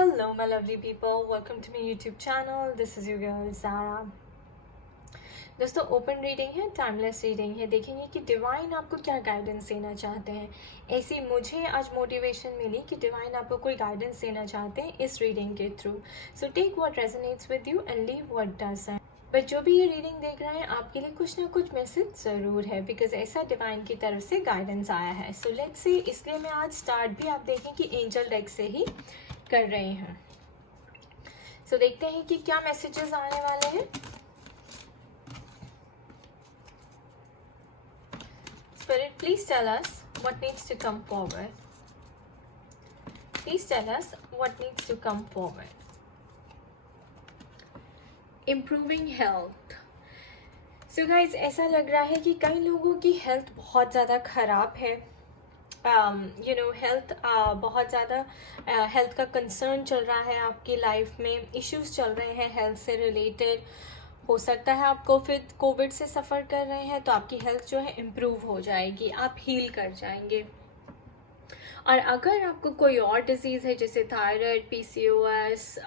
Hello my lovely people, welcome to my YouTube channel. This is your girl Zara. दोस्तों open reading है, timeless reading है. देखेंगे कि divine आपको क्या गाइडेंस देना चाहते हैं. ऐसी मुझे आज मोटिवेशन मिली कि डिवाइन आपको कोई गाइडेंस देना चाहते हैं इस रीडिंग के through. So take what resonates with you and leave what doesn't. But जो भी ये रीडिंग देख रहे हैं आपके लिए कुछ ना कुछ मैसेज ज़रूर है, बिकॉज ऐसा डिवाइन की तरफ से गाइडेंस आया है. So let's see. इसलिए मैं आज स्टार्ट भी आप देखें कि एंजल डेक से ही कर रहे हैं. सो देखते हैं कि क्या मैसेजेस आने वाले हैं. Spirit, please tell us what needs to come forward. Please tell us what needs to come forward. Improving health. So guys, ऐसा लग रहा है कि कई लोगों की हेल्थ बहुत ज़्यादा ख़राब है. हेल्थ बहुत ज़्यादा हेल्थ का कंसर्न चल रहा है आपकी लाइफ में. इश्यूज चल रहे हैं हेल्थ से रिलेटेड. हो सकता है आप कोविड से सफ़र कर रहे हैं तो आपकी हेल्थ जो है इम्प्रूव हो जाएगी, आप हील कर जाएंगे. और अगर आपको कोई और डिजीज़ है जैसे थायराइड, PCOS,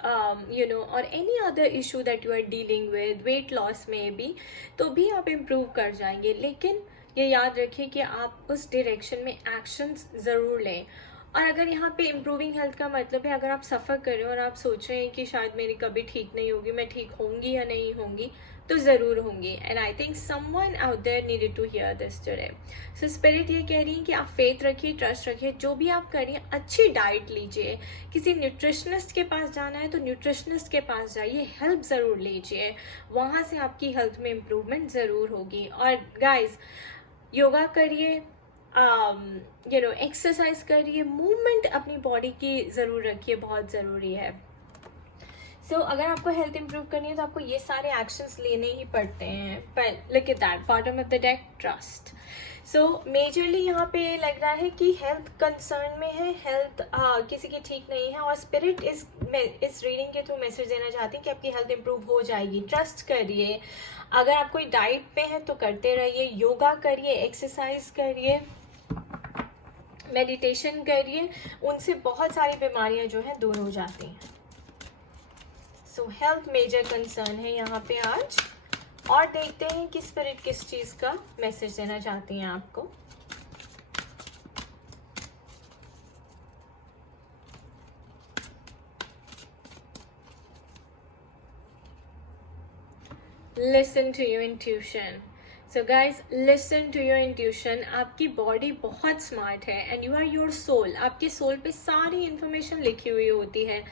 और any other issue that you are dealing with, weight loss में भी, तो भी आप इम्प्रूव कर जाएंगे. लेकिन ये याद रखिए कि आप उस डायरेक्शन में एक्शंस ज़रूर लें. और अगर यहाँ पे इम्प्रूविंग हेल्थ का मतलब है अगर आप सफ़र कर रहे हो और आप सोच रहे हैं कि शायद मेरी कभी ठीक नहीं होगी, मैं ठीक होंगी या नहीं होंगी, तो ज़रूर होंगी. And I think someone out there needed to hear this today. So spirit ये कह रही है कि आप फेथ रखिए, ट्रस्ट रखिए. जो भी आप करिए अच्छी डाइट लीजिए. किसी न्यूट्रिशनिस्ट के पास जाना है तो न्यूट्रिशनिस्ट के पास जाइए, हेल्प ज़रूर लीजिए. वहाँ से आपकी हेल्थ में इम्प्रूवमेंट ज़रूर होगी. और गाइज योगा करिए, एक्सरसाइज करिए, मूवमेंट अपनी बॉडी की ज़रूर रखिए, बहुत ज़रूरी है. सो अगर आपको हेल्थ इंप्रूव करनी है तो आपको ये सारे एक्शंस लेने ही पड़ते हैं. पर look at that bottom of the deck, trust. So majorly यहाँ पे लग रहा है कि हेल्थ कंसर्न में है, हेल्थ किसी की ठीक नहीं है. और स्पिरिट इस रीडिंग के थ्रू मैसेज देना चाहती है कि आपकी हेल्थ इंप्रूव हो जाएगी. ट्रस्ट करिए. अगर आप कोई डाइट पे हैं तो करते रहिए, योगा करिए, एक्सरसाइज करिए, मेडिटेशन करिए. उनसे बहुत सारी बीमारियां जो है दूर हो जाती हैं. सो हेल्थ मेजर कंसर्न है यहाँ पे आज. और देखते हैं कि स्पिरिट किस चीज़ का मैसेज देना चाहती हैं आपको. Listen to your intuition. So guys listen to your intuition. आपकी बॉडी बहुत स्मार्ट है and you are your soul. आपके सोल पे सारी इंफॉर्मेशन लिखी हुई होती है.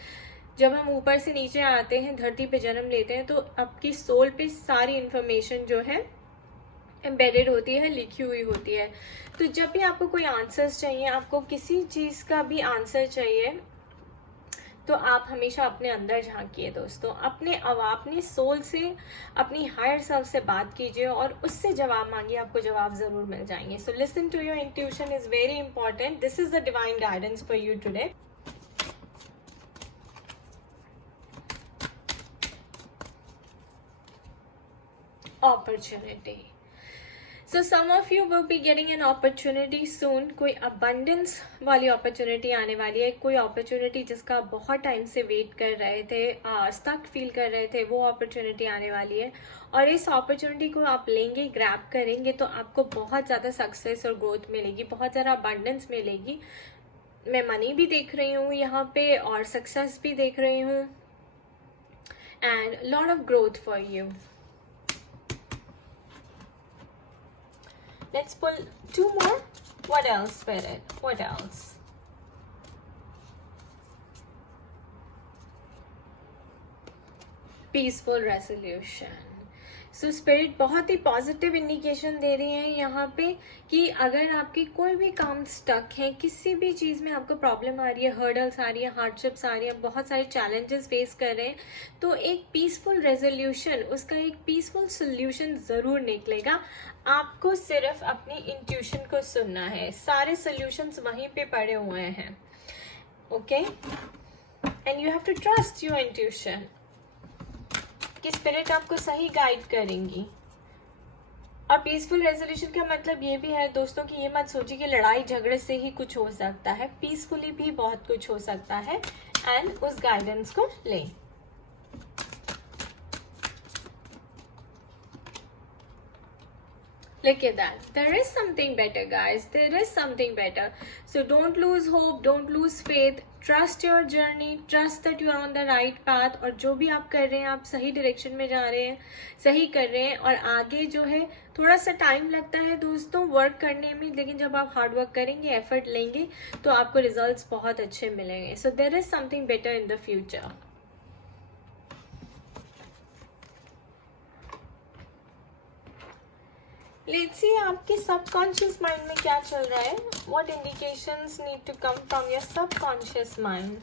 जब हम ऊपर से नीचे आते हैं, धरती पे जन्म लेते हैं, तो आपकी सोल पे सारी इंफॉर्मेशन जो है एम्बेडेड होती है, लिखी हुई होती है. तो जब भी आपको कोई आंसर्स चाहिए, आपको किसी चीज़ का भी आंसर चाहिए, तो आप हमेशा अपने अंदर झांकिए दोस्तों. अपने सोल से, अपनी हायर सेल्फ से बात कीजिए और उससे जवाब मांगिए, आपको जवाब ज़रूर मिल जाएंगे. So listen to your intuition is very important. This is the divine guidance for you today. Opportunity. So some of you will be getting an opportunity soon. कोई abundance वाली opportunity आने वाली है. कोई opportunity जिसका आप बहुत टाइम से वेट कर रहे थे, stuck फील कर रहे थे, वो opportunity आने वाली है. और इस opportunity को आप लेंगे, ग्रैब करेंगे, तो आपको बहुत ज़्यादा सक्सेस और ग्रोथ मिलेगी, बहुत ज़्यादा abundance मिलेगी. मैं मनी भी देख रही हूँ यहाँ पे और सक्सेस भी देख रही हूँ. And lot of growth for you. Let's pull two more. What else, Spirit? What else? Peaceful resolution. So spirit बहुत ही पॉजिटिव इंडिकेशन दे रही है यहाँ पे कि अगर आपकी कोई भी काम स्टक है, किसी भी चीज़ में आपको प्रॉब्लम आ रही है, हर्डल्स आ रही है, हार्डशिप्स आ रही है, बहुत सारे चैलेंजेस फेस कर रहे हैं, तो एक पीसफुल रेजोल्यूशन, उसका एक पीसफुल सोल्यूशन ज़रूर निकलेगा. आपको सिर्फ अपनी इंट्यूशन को सुनना है. सारे सोल्यूशंस वहीं पे पड़े हुए हैं. Okay, and you have to trust your intuition कि स्पिरिट आपको सही गाइड करेंगी. और पीसफुल रेजोल्यूशन का मतलब ये भी है दोस्तों कि ये मत सोचिए कि लड़ाई झगड़े से ही कुछ हो सकता है. पीसफुली भी बहुत कुछ हो सकता है. एंड उस गाइडेंस को लें. Look at that. There is something better, guys. There is something better. So don't lose hope. Don't lose faith. Trust your journey. Trust that you are on the right path. और जो भी आप कर रहे हैं, आप सही डायरेक्शन में जा रहे हैं, सही कर रहे हैं. और आगे जो है थोड़ा सा टाइम लगता है दोस्तों वर्क करने में, लेकिन जब आप हार्ड वर्क करेंगे, एफर्ट लेंगे, तो आपको रिजल्ट्स बहुत अच्छे मिलेंगे. So there is something better in the future. Let's see आपके सबकॉन्शियस माइंड में क्या चल रहा है. What indications need to come from your subconscious mind.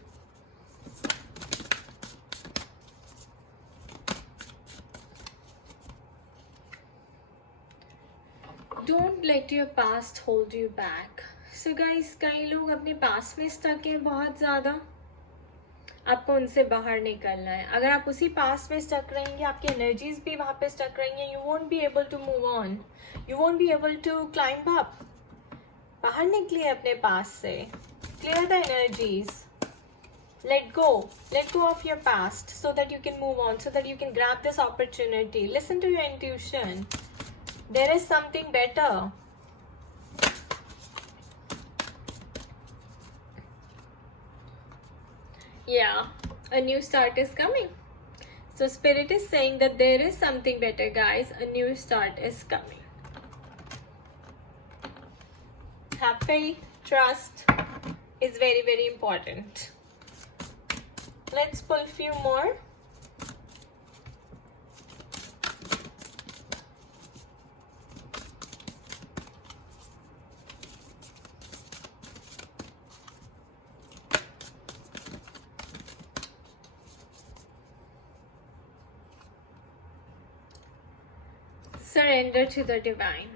Don't let your past hold you back. So guys, कई लोग अपने पास्ट में स्टक हैं बहुत ज्यादा. आपको उनसे बाहर निकलना है. अगर आप उसी पास्ट में स्टक रहेंगे, आपकी एनर्जीज भी वहां पे स्टक रहेंगे. You won't be able to move on. You won't be able to climb up. बाहर निकलिए अपने पास्ट से. Clear the energies. Let go of your past so that you can move on, so that you can grab this opportunity. Listen to your intuition. There is something better. Yeah, a new start is coming. So Spirit is saying that there is something better, guys. A new start is coming. Have faith, trust is very, very important. Let's pull a few more. Surrender to the divine.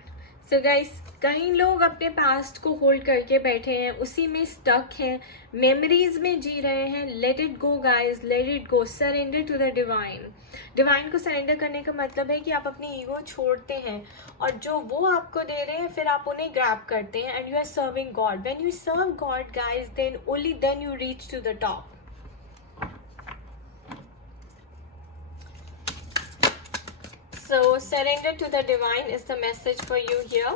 So guys, कई लोग अपने past को hold करके बैठे हैं, उसी में stuck हैं, मेमोरीज में जी रहे हैं. Let it go guys, let it go. Surrender to the divine. Divine को सरेंडर करने का मतलब है कि आप अपनी ईगो छोड़ते हैं और जो वो आपको दे रहे हैं फिर आप उन्हें ग्रैब करते हैं. And you are serving God. When you serve God guys, then only then you reach to the top. So surrender to the divine is the message for you here.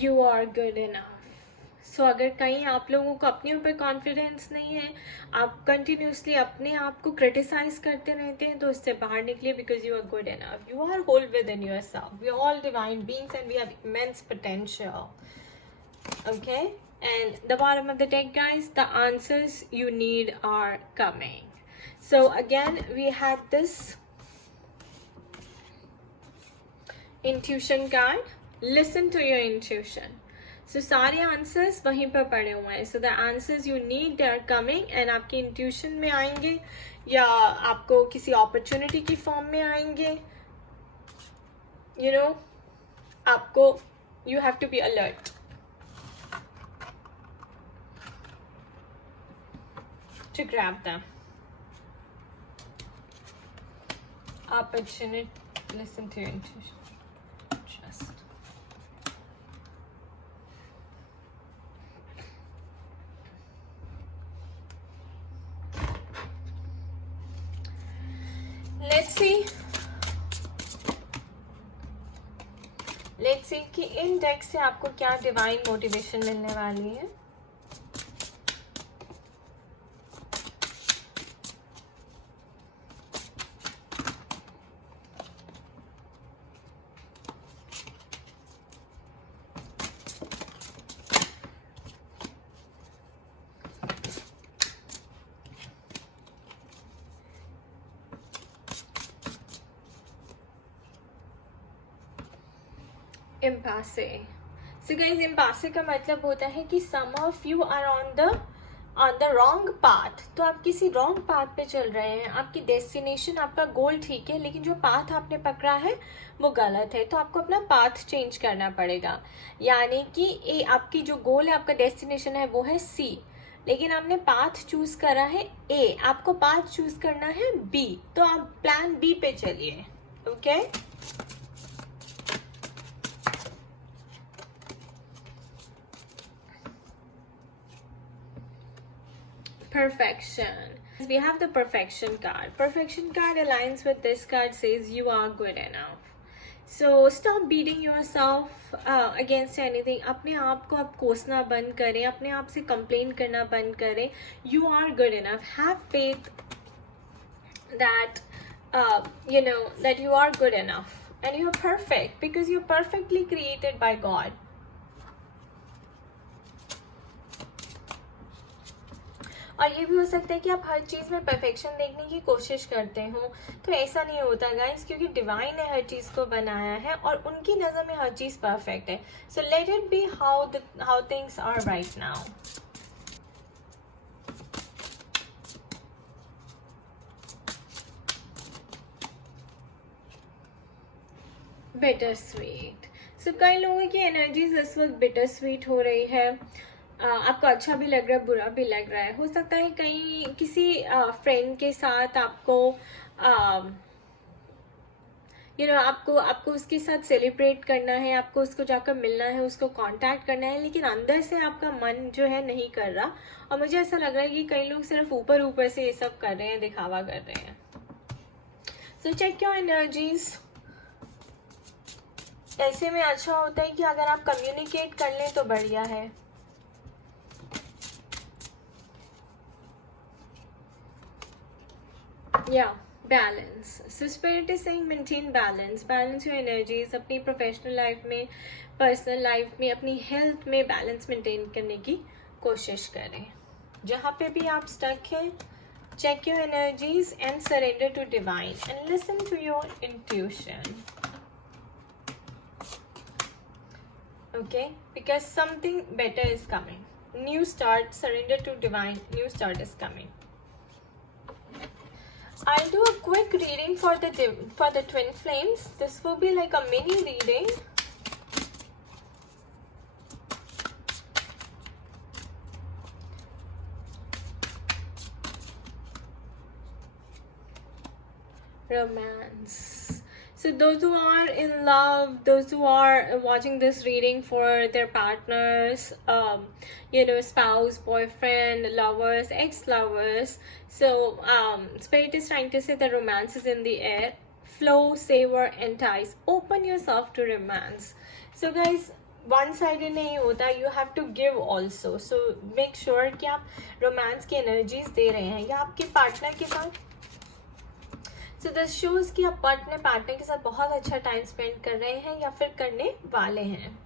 You are good enough. सो अगर कहीं आप लोगों को अपने ऊपर confidence नहीं है, आप कंटिन्यूसली अपने आप को क्रिटिसाइज करते रहते हैं, तो उससे बाहर निकलिए. Because you are good enough. You are whole within yourself. We are all divine beings and we have immense potential. Okay, and the bottom of the deck guys, the answers you need are coming. So again we have this intuition card. Listen to your intuition. So सारे answers वहीं पर पड़े हुए हैं. So the answers you need, they are coming, and आपकी intuition में आएंगे या आपको किसी अपॉर्चुनिटी की फॉर्म में आएंगे. यू नो, आपको you have to be alert to grab them. Opportunity, listen to your intuition. Trust. Let's see कि इन डेक से आपको क्या डिवाइन मोटिवेशन मिलने वाली है. इम्पासे. सो गाइज, इम्पासे का मतलब होता है कि some of you are on the wrong path. तो आप किसी रॉन्ग पाथ पे चल रहे हैं. आपकी डेस्टिनेशन, आपका गोल ठीक है, लेकिन जो पाथ आपने पकड़ा है वो गलत है. तो आपको अपना पाथ चेंज करना पड़ेगा. यानी कि आपकी जो गोल है, आपका डेस्टिनेशन है, वो है सी. लेकिन आपने पाथ चूज करा है ए, आपको पाथ चूज करना है बी, तो आप प्लान बी पे चलिए. Okay. Perfection. We have the perfection card. Perfection card aligns with this card, says you are good enough. So stop beating yourself against anything. अपने आप को आप कोसना बंद करें, अपने आप से कंप्लेन करना बंद करें. You are good enough. Have faith that that you are good enough and you're perfect because you're perfectly created by God. और ये भी हो सकता है कि आप हर चीज़ में परफेक्शन देखने की कोशिश करते हो, तो ऐसा नहीं होता गाइस, क्योंकि डिवाइन ने हर चीज़ को बनाया है और उनकी नज़र में हर चीज़ परफेक्ट है. So let it be how things are right now. Bitter sweet. So कई लोगों की एनर्जीज इस वक्त बिटर स्वीट हो रही है. आपको अच्छा भी लग रहा है, बुरा भी लग रहा है. हो सकता है कहीं किसी फ्रेंड के साथ आपको आपको उसके साथ सेलिब्रेट करना है, आपको उसको जाकर मिलना है, उसको कांटेक्ट करना है, लेकिन अंदर से आपका मन जो है नहीं कर रहा. और मुझे ऐसा लग रहा है कि कई लोग सिर्फ ऊपर ऊपर से ये सब कर रहे हैं, दिखावा कर रहे हैं. So check your energies. ऐसे में अच्छा होता है कि अगर आप कम्युनिकेट कर लें तो बढ़िया है. Yeah, balance. So spirit is saying maintain balance. Balance your energies. अपनी प्रोफेशनल लाइफ में, पर्सनल लाइफ में, अपनी हेल्थ में बैलेंस मेंटेन करने की कोशिश करें. जहाँ पे भी आप स्टक हैं, check your energies and surrender to divine and listen to your intuition. Okay, because something better is coming. New start. Surrender to divine. New start is coming. I'll do a quick reading for the twin flames. This will be like a mini reading. Romance. So those who are in love, those who are watching this reading for their partners, spouse, boyfriend, lovers, ex-lovers. So Spirit is trying to say that romance is in the air. Flow, savor, entice. Open yourself to romance. So guys, one-sided नहीं होता. You have to give also. So make sure कि आप romance की energies दे रहे हैं या आपके partner के साथ. So this shows कि आप अपने पार्टनर के साथ बहुत अच्छा टाइम स्पेंड कर रहे हैं या फिर करने वाले हैं.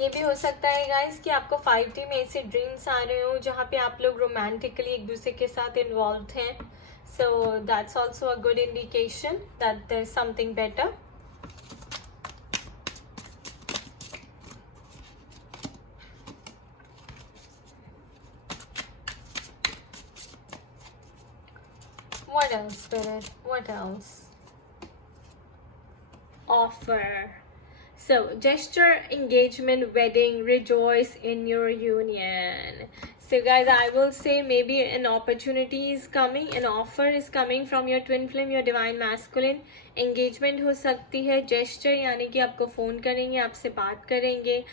ये भी हो सकता है गाइस कि आपको 5D में ऐसे ड्रीम्स आ रहे हो जहाँ पे आप लोग रोमांटिकली एक दूसरे के साथ इन्वॉल्व हैं. So that's also a good indication that there's something better. What else, Spirit? What else? Offer. So, gesture, engagement, wedding, rejoice in your union. So guys, I will say maybe an opportunity is coming, an offer is coming from your twin flame, your divine masculine. Engagement हो सकती है, gesture यानी कि आपको phone करेंगे, आपसे बात करेंगे.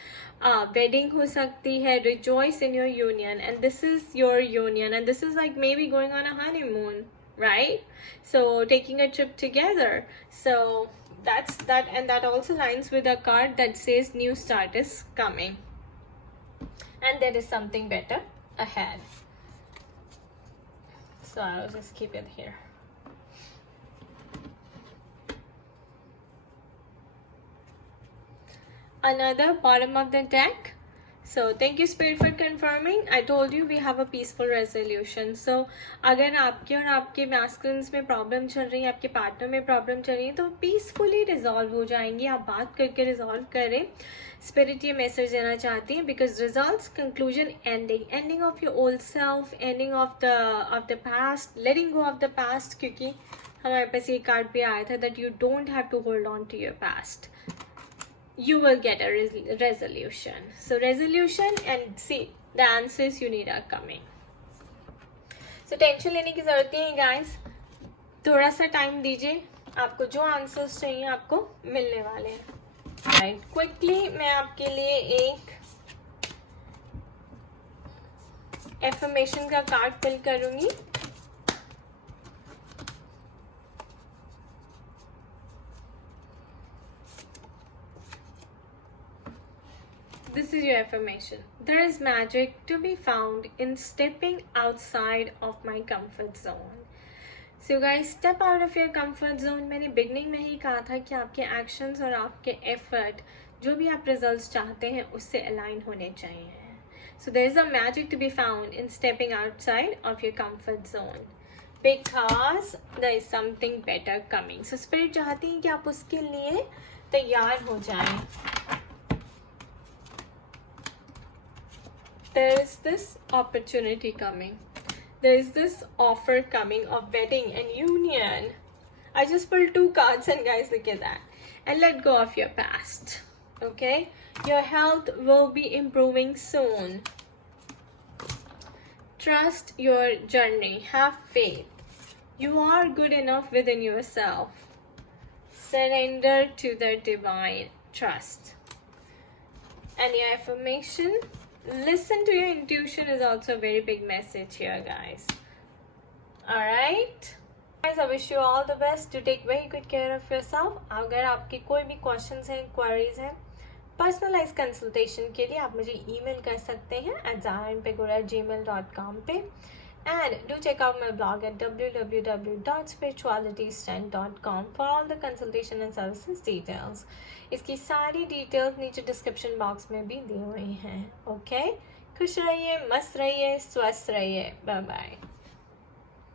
Wedding हो सकती है, rejoice in your union, and this is your union, and this is like maybe going on a honeymoon, right? So taking a trip together. So that's that, and that also aligns with a card that says new start is coming and there is something better ahead. So I'll just keep it here. Another bottom of the deck. So thank you Spirit for confirming. I told you we have a peaceful resolution. So अगर आपके और आपके masculines में problem चल रही है, आपके partner में प्रॉब्लम चल रही है, तो पीसफुली रिजॉल्व हो जाएंगी. आप बात करके रिजॉल्व करें. स्पिरिट ये मैसेज देना चाहती है because results, conclusion, ending of your old self, ending of the past, letting go of the past. क्योंकि हमारे पास ये कार्ड भी आया था that you don't have to hold on to your past. You will get a resolution. So resolution, and see the answers you need are coming. So tension लेने की जरूरत नहीं है गाइस. थोड़ा सा टाइम दीजिए, आपको जो आंसर्स चाहिए आपको मिलने वाले हैं. राइट, क्विकली मैं आपके लिए एक एफर्मेशन का कार्ड फिल करूंगी. This is your affirmation. There is magic to be found in stepping outside of my comfort zone. So guys, step out of your comfort zone. मैंने beginning में ही कहा था कि आपके actions और आपके effort, जो भी आप results चाहते हैं उससे align होने चाहिए. So there is a magic to be found in stepping outside of your comfort zone because there is something better coming. So spirit चाहती है कि आप उसके लिए तैयार हो जाएं. There is this opportunity coming. There is this offer coming of wedding and union. I just pulled 2 cards and guys, look at that. And let go of your past. Okay? Your health will be improving soon. Trust your journey. Have faith. You are good enough within yourself. Surrender to the divine. Trust. And your affirmation, listen to your intuition is also a very big message here guys. Alright guys, I wish you all the best to take very good care of yourself. अगर आपके कोई भी questions हैं, queries हैं, personalized consultation के लिए आप मुझे email कर सकते हैं at zaharanpegura@gmail.com पे. And do check out my blog at www.spiritualitystand.com for all the consultation and services details. इसकी सारी डिटेल्स नीचे डिस्क्रिप्शन बॉक्स में भी दी हुई हैं. ओके, खुश रहिए, मस्त रहिए, स्वस्थ रहिए. Bye bye.